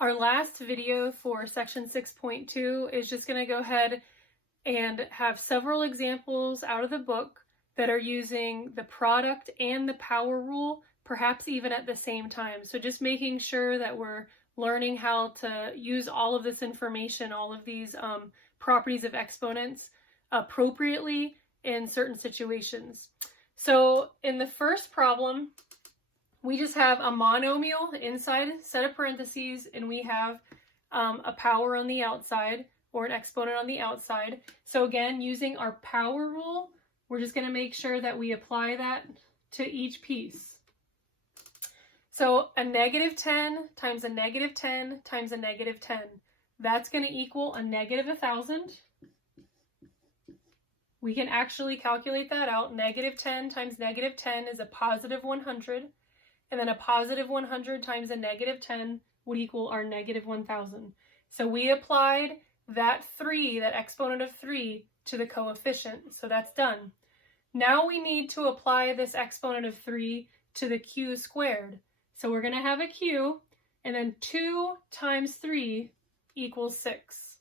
Our last video for section 6.2 is just going to go ahead and have several examples out of the book that are using the product and the power rule, perhaps even at the same time. So just making sure that we're learning how to use all of this information, all of these properties of exponents appropriately in certain situations. So in the first problem, we just have a monomial inside set of parentheses, and we have a power on the outside, or an exponent on the outside. So again, using our power rule, we're just going to make sure that we apply that to each piece. So a negative 10 times a negative 10 times a negative 10. That's going to equal a negative 1,000. We can actually calculate that out. Negative 10 times negative 10 is a positive 100. And then a positive 100 times a negative 10 would equal our negative 1,000. So we applied that exponent of 3 to the coefficient. So that's done. Now we need to apply this exponent of 3 to the q squared. So we're going to have a q, and then 2 times 3 equals 6.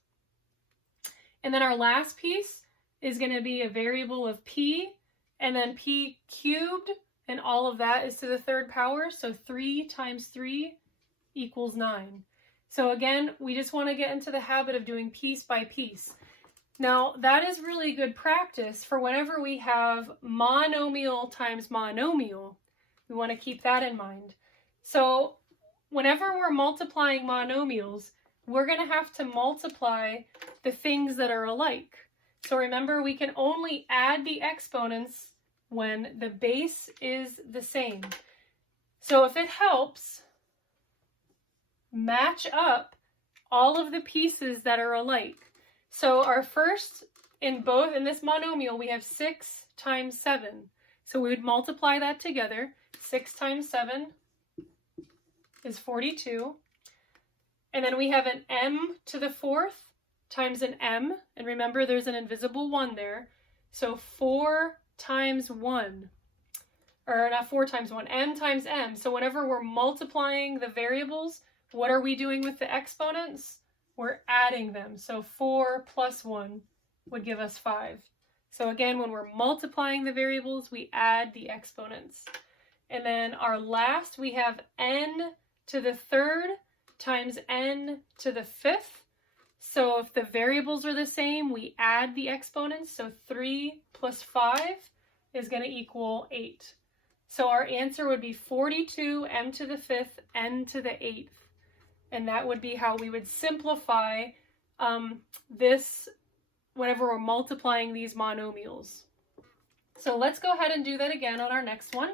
And then our last piece is going to be a variable of p, and then p cubed, and all of that is to the third power, so 3 times 3 equals 9. So again, we just want to get into the habit of doing piece by piece. Now, that is really good practice for whenever we have monomial times monomial. We want to keep that in mind. So whenever we're multiplying monomials, we're going to have to multiply the things that are alike. So remember, we can only add the exponents when the base is the same. So if it helps, match up all of the pieces that are alike. So our first, in this monomial, we have 6 times 7. So we would multiply that together. 6 times 7 is 42. And then we have an m to the fourth times an m. And remember, there's an invisible 1 there. So 4 times 1, or not 4 times 1, m times m. So whenever we're multiplying the variables, what are we doing with the exponents? We're adding them. So 4 plus 1 would give us 5. So again, when we're multiplying the variables, we add the exponents. And then our last, we have n to the third times n to the fifth. So if the variables are the same, we add the exponents. So 3 plus 5 is going to equal 8. So our answer would be 42 m to the fifth n to the eighth. And that would be how we would simplify this whenever we're multiplying these monomials. So let's go ahead and do that again on our next one.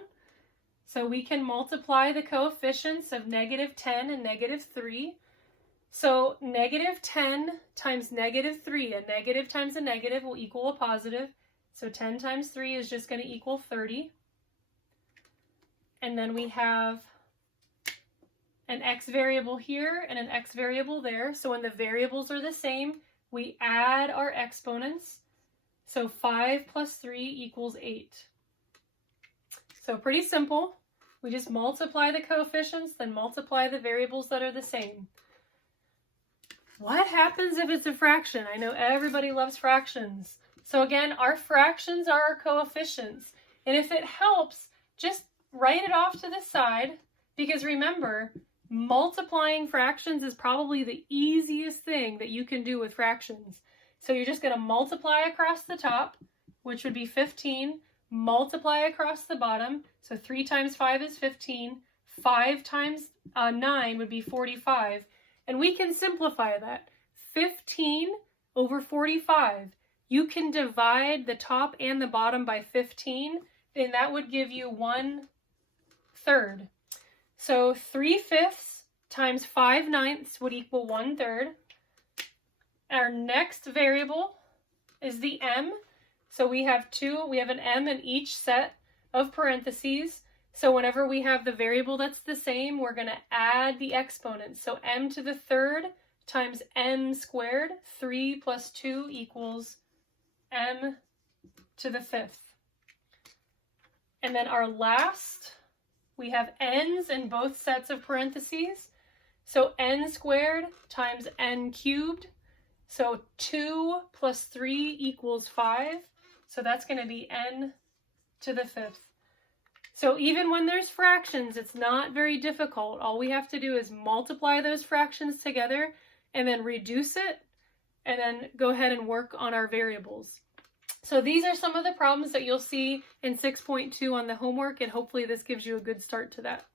So we can multiply the coefficients of negative 10 and negative 3. So negative 10 times negative 3, a negative times a negative will equal a positive. So 10 times 3 is just going to equal 30. And then we have an x variable here and an x variable there. So when the variables are the same, we add our exponents. So 5 plus 3 equals 8. So pretty simple. We just multiply the coefficients, then multiply the variables that are the same. What happens if it's a fraction? I know everybody loves fractions. So again, our fractions are our coefficients. And if it helps, just write it off to the side, because remember, multiplying fractions is probably the easiest thing that you can do with fractions. So you're just going to multiply across the top, which would be 15, multiply across the bottom. So 3 times 5 is 15. 5 times 9 would be 45. And we can simplify that. 15 over 45. You can divide the top and the bottom by 15, and that would give you 1/3. So 3/5 times 5/9 would equal 1/3. Our next variable is the m. So we have an m in each set of parentheses. So whenever we have the variable that's the same, we're going to add the exponents. So m to the third times m squared, 3 plus 2 equals m to the fifth. And then our last, we have n's in both sets of parentheses. So n squared times n cubed. So 2 plus 3 equals 5. So that's going to be n to the 5th. So even when there's fractions, it's not very difficult. All we have to do is multiply those fractions together and then reduce it, and then go ahead and work on our variables. So these are some of the problems that you'll see in 6.2 on the homework, and hopefully this gives you a good start to that.